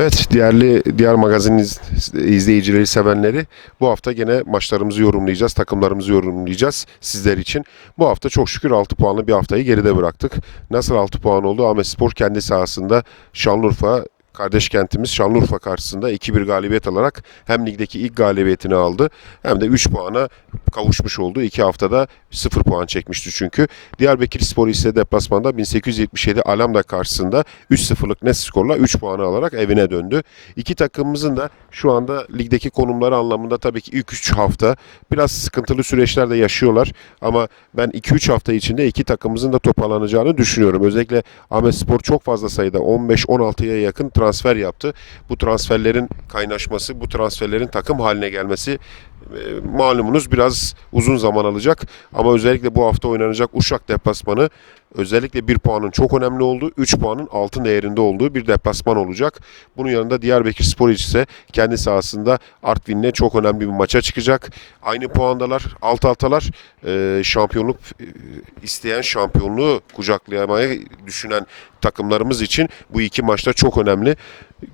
Evet, değerli diğer magazin iz- izleyicileri, sevenleri bu hafta gene maçlarımızı yorumlayacağız, takımlarımızı yorumlayacağız sizler için. Bu hafta çok şükür 6 puanlı bir haftayı geride bıraktık. Nasıl 6 puan oldu? Ahmet Spor kendi sahasında Şanlıurfa kardeş kentimiz Şanlıurfa karşısında 2-1 galibiyet alarak hem ligdeki ilk galibiyetini aldı hem de 3 puana kavuşmuş oldu. 2 haftada 0 puan çekmişti çünkü. Diyarbakır Spor ise deplasmanda 1877 Alamda karşısında 3-0'lık net skorla 3 puanı alarak evine döndü. İki takımımızın da şu anda ligdeki konumları anlamında tabii ki ilk 3 hafta biraz sıkıntılı süreçler de yaşıyorlar. Ama ben 2-3 hafta içinde iki takımımızın da toparlanacağını düşünüyorum. Özellikle Ahmet Spor çok fazla sayıda 15-16'ya yakın transfer yaptı. Bu transferlerin kaynaşması, bu transferlerin takım haline gelmesi e, malumunuz biraz uzun zaman alacak. Ama özellikle bu hafta oynanacak Uşak deplasmanı özellikle bir puanın çok önemli olduğu, 3 puanın altın değerinde olduğu bir deplasman olacak. Bunun yanında Diyarbakır Spor ise kendi sahasında Artvin'le çok önemli bir maça çıkacak. Aynı puandalar, alt altalar. Ee, şampiyonluk e, isteyen, şampiyonluğu kucaklamaya düşünen takımlarımız için bu iki maçta çok önemli.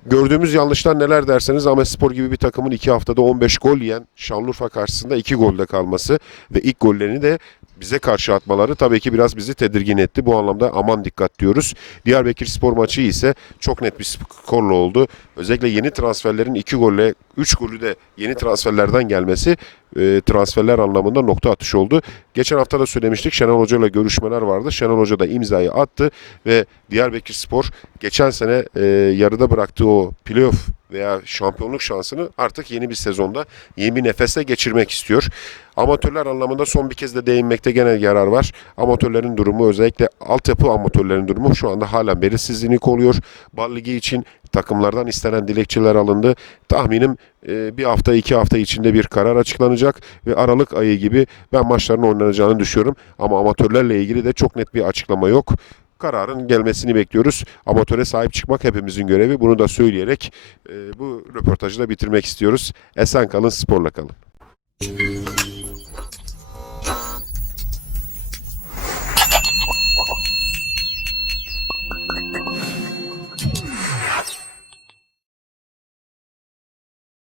Gördüğümüz yanlışlar neler derseniz Ahmet Spor gibi bir takımın iki haftada 15 gol yiyen Şanlıurfa karşısında iki golde kalması ve ilk gollerini de bize karşı atmaları tabii ki biraz bizi tedirgin etti. Bu anlamda aman dikkat diyoruz. Diyarbakır Spor maçı ise çok net bir skorla oldu. Özellikle yeni transferlerin iki golle, üç golü de yeni transferlerden gelmesi e, transferler anlamında nokta atışı oldu. Geçen hafta da söylemiştik Şenol Hoca ile görüşmeler vardı. Şenol Hoca da imzayı attı ve Diyarbakır Spor geçen sene e, yarıda bıraktığı o playoff veya şampiyonluk şansını artık yeni bir sezonda yeni bir nefesle geçirmek istiyor. Amatörler anlamında son bir kez de değinmekte gene yarar var. Amatörlerin durumu özellikle altyapı amatörlerin durumu şu anda halen belirsizlik oluyor. Bal Ligi için takımlardan istenen dilekçeler alındı. Tahminim e, bir hafta iki hafta içinde bir karar açıklanacak ve Aralık ayı gibi ben maçların oynanacağını düşünüyorum. Ama amatörlerle ilgili de çok net bir açıklama yok. Kararın gelmesini bekliyoruz. Amatöre sahip çıkmak hepimizin görevi. Bunu da söyleyerek e, bu röportajı da bitirmek istiyoruz. Esen kalın, sporla kalın.